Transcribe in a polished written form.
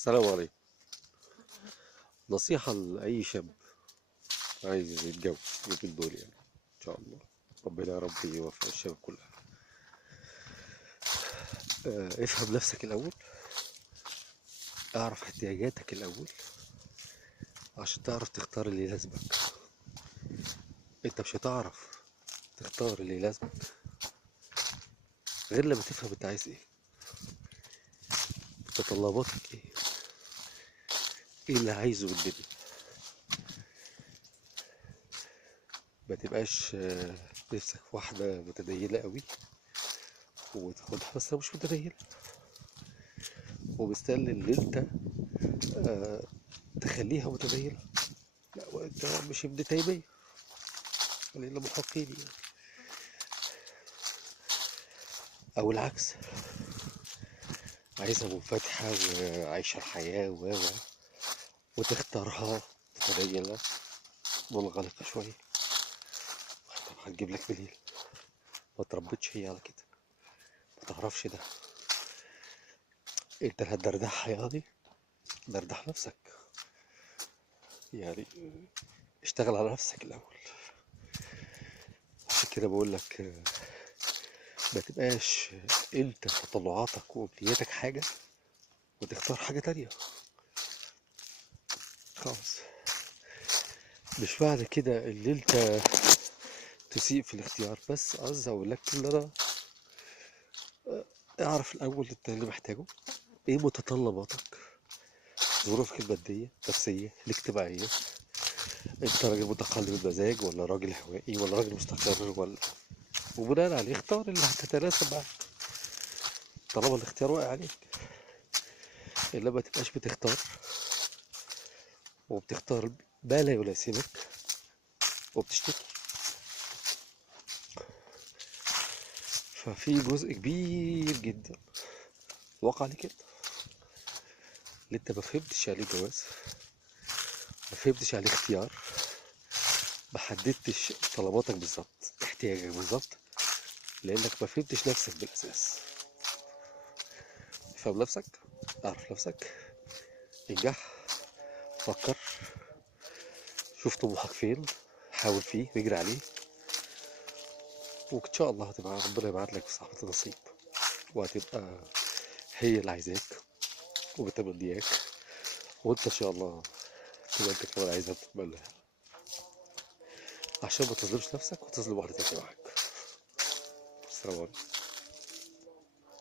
السلام عليكم. نصيحة لأي شاب عايز يتجوز اليومين دول، يعني إن شاء الله ربنا يا رب يوفق الشباب كلها. افهم نفسك الأول، اعرف احتياجاتك الأول عشان تعرف تختار اللي يلازمك. انت مش هتعرف تختار اللي يلازمك غير لما تفهم انت عايز ايه، متطلباتك ايه، ايه اللي عايزه من الدنيا. ما تبقاش نفسك في واحدة متدينة قوي وتاخدها بس مش متدينة، ومستني اللي انت آه، تخليها متدينة. لا، وانت مش ابن تيمية ولا الا محقين يعني. او العكس، عايزها منفتحة وعايشة الحياة وتختارها متدينة منغلقة شوية. طب هتجيب لك منين؟ ما تربتش هي على كده، ما تعرفش ده. انت اللي هتدردحها يعني، دردح نفسك يعني، اشتغل على نفسك الاول. عشان كده بقول لك ما تبقاش انت تطلعاتك وامنياتك حاجة وتختار حاجة تانية خالص. مش معنى كده ان انت تسيء في الاختيار، بس عايز اقول لك ان انا اعرف الاول انت اللي محتاجه ايه، متطلباتك، ظروفك المادية النفسية الاجتماعية. انت راجل متقلب المزاج ولا راجل هوائي ولا راجل مستقر وبناء عليه اختار اللي هتتناسب معاك طالما الاختيار واقع عليك. الا ما تبقاش بتختار وبتختار ما لا يناسبك وبتشتكي. ففي جزء كبير جدا وقع عليك انت، اللي انت ما فهمتش عليه جواز، ما فهمتش عليه اختيار، ما حددتش طلباتك بالظبط، احتياجك بالظبط، لانك ما فهمتش نفسك بالاساس. فهم نفسك، اعرف نفسك، انجح، فكر، شوف طموحك فين، حاول فيه واجري عليه، وان شاء الله هتبقى ربنا يبعت لك صاحبة نصيب، وهتبقى هي اللي عايزاك وبتمنياك، وانت ان شاء الله تبقى انت كمان عايزها تتمناها، عشان ما تظلمش نفسك وتظلم واحدة تانية معاك. السلام عليكم.